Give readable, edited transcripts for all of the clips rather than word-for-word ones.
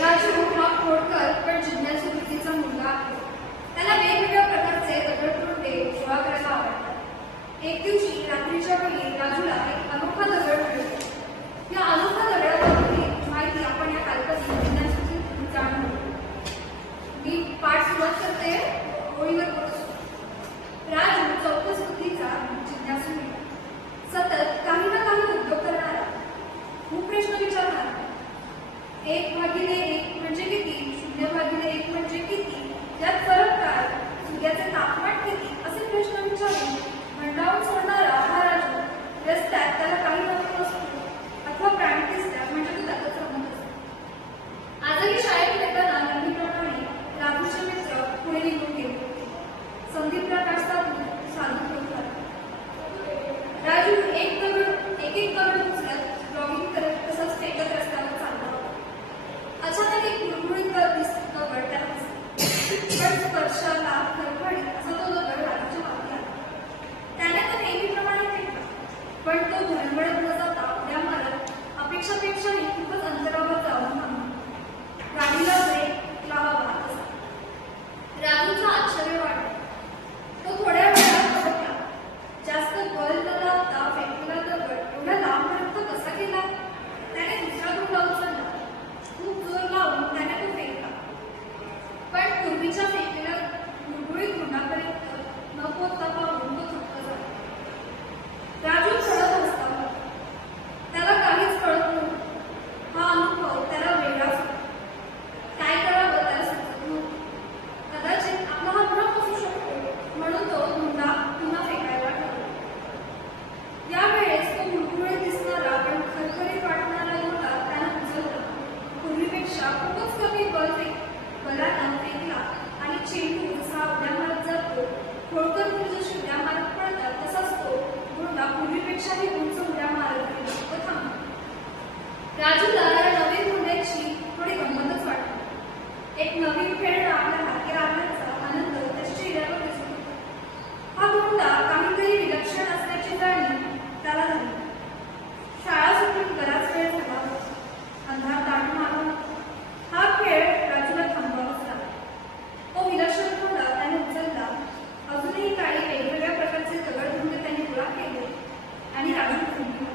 राजू हा खोडकर पण जिज्ञासू वृत्तीचा मुलगा आहे. त्याला वेगवेगळ्या प्रकारचे दगडधोंडे गोळा करायला आवडतात. एक दिवशी रात्रीच्या वेळी राजूला एक अनोखा दगड मिळतो. या अनोखा दगडाबद्दल माहिती आपण या काल्पनिक जिज्ञासूची जाणून घेऊ. मी पाठ सुरुवात करते. ओळीवर पोहोचतो. राजू चौकस बुद्धीचा जिज्ञासू मुलगा, सतत काही ना काही उद्योग करणारा, खूप प्रश्न विचारणारा. 1/1 म्हणजे किती, 0/1 म्हणजे किती, यात फरक काय, सूर्याचे तापमान किती असे प्रश्न विचारून मंडावून सोडणारा हा राजू. रस्त्यात त्याला काही नवीन वस्तू अथवा प्राणी दिसतात म्हणजे तो त्यातच रमत असतो. आजही शाळेत येताना नेहमीप्रमाणे राजूचे मित्र पुढे निघून गेले होते. संदीप प्रकाश साधू ठेवला. राजू एक दगड उचलत जॉगिंग करत तसंच फेकत रस्त्यावर चालला होता. अचानक एक गुळगुळीत दगड त्याला दिसला. पण स्पर्शाला खडखडीत असा तो दगड राजूच्या हाती आला. त्याने तो नेहमीप्रमाणे फेकला, पण तो भरभरत न जाता उड्या मारत अपेक्षापेक्षाही खूपच अंतरावर जाऊन थांबला. गाडीला ब्रेक लावावा तसा. राजूचं आश्चर्य वाटलं. तो थोड्या वेळात थकला. जास्त बल न लावता फेकलेला दगड एवढ्या लांबपर्यंत कसा गेला? त्याने दुसरा धोंडा उचलला. खूप जोर लावून त्याने तो फेकला, पण पूर्वीच्या फेकलेल्या गुळगुळीत धोंडापर्यंत न पोहोचता पाहून तो थक्क झाला. राजू चढत हसला होता. त्याला काहीच कळत नव्हतं. हा अनुभव त्याला वेगळाच होता. काय करावं त्याला सुचत नव्हतं. कदाचित आपला हा भ्रम असू शकतो म्हणून तो धोंडा पुन्हा फेकायला ठरवला. यावेळेस तो गुळगुळीत दिसणारा पण खरखरीत वाटणारा धोंडा त्यानं उचलला. पूर्वीपेक्षा खूपच कमी बलानं फेकला आणि चेंडू जसा उड्या मारत जातो, खोडकर मुलं जशी उड्या मारत पडतात, तसाच तो धोंडा पूर्वीपेक्षाही उंच उड्या मारत गेला व थांबला. राजूला या नवीन धोंड्याची थोडी गंमतच वाटली. एक नवीन खेळ आपल्या हाती आणण्याचा आनंद त्याच्या चेहऱ्यावर दिसत होता. हा धोंडा काहीतरी विलक्षण असल्याची जाणीव त्याला झाली. शाळा सुटून बराच वेळ झाला होता. अंधार दाटून आला होता. हा खेळ राजूला थांबवावाच लागला. तो विलक्षण धोंडा त्याने उचलला. अजूनही काही वेगवेगळ्या प्रकारचे दगडधोंडे त्याने गोळा केले आणि राजू थांबला.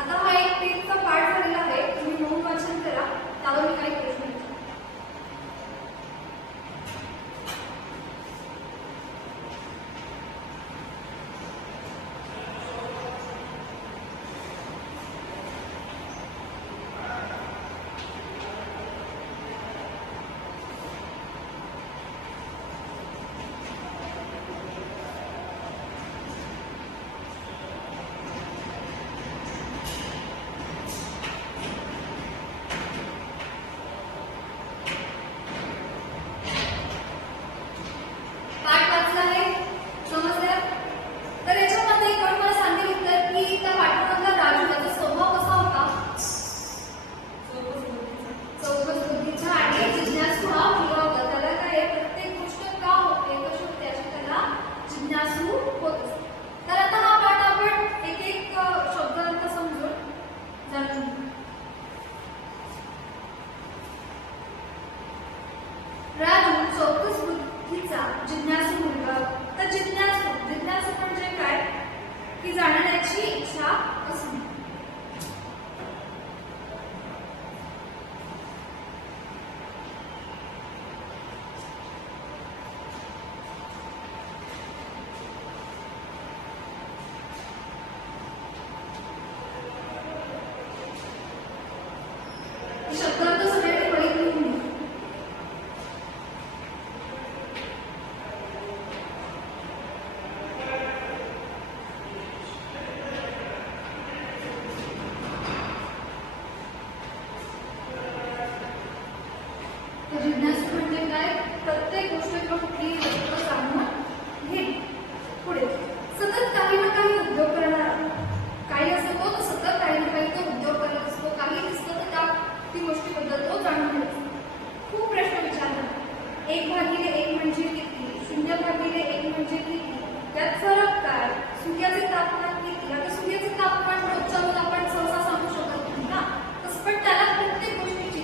आता हा एक पेजचा पाठ झालेला आहे. तुम्ही मौन वाचन करा. त्यावर मी काही प्रश्न विचारतो. राजू चौकस बुद्धीचा जिज्ञासू मुलगा. तर जिज्ञासू म्हणजे काय? की जाणण्याची इच्छा असणे. शब्दार्थ सगळ्यांनी वहीत लिहून घ्या. जिज्ञासू म्हणजे काय? प्रत्येक गोष्ट किंवा कुठलीही गोष्ट जाणून घेणे. पुढे सतत काही ना काही उद्योग करणारा. काही असतो तो सतत काही ना काही तो उद्योग करत असतो. काही दिसतं तर त्या ती गोष्टीबद्दल तो जाणून घेत असतो. खूप प्रश्न विचारणार. 1/1 म्हणजे किती, 0/1 म्हणजे किती, त्यात फरक काय, सूर्याचे तापमान किती. आता सूर्याचे तापमान रोजच्या रोज आपण सहसा सांगू शकत नाही ना, पण त्याला प्रत्येक गोष्टीची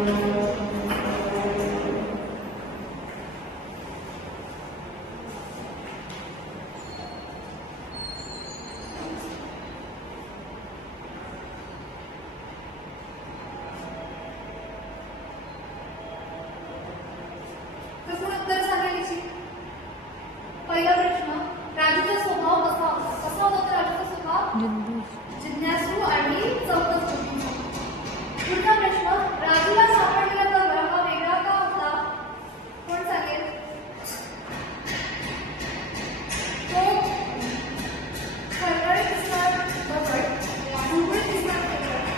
कसं उत्तर सांगायची? पहिला प्रश्न, राजूचा स्वभाव कसा होता? कसा होता राजूचा स्वभाव? जिज्ञासू आणि चौकस. पुढचा प्रश्न, राजूला सापडलेला दगड हा वेगळा का होता? कोण सांगेल? तो खळखळीत दिसणार दगड, गुळगुळीत दिसणार दगड.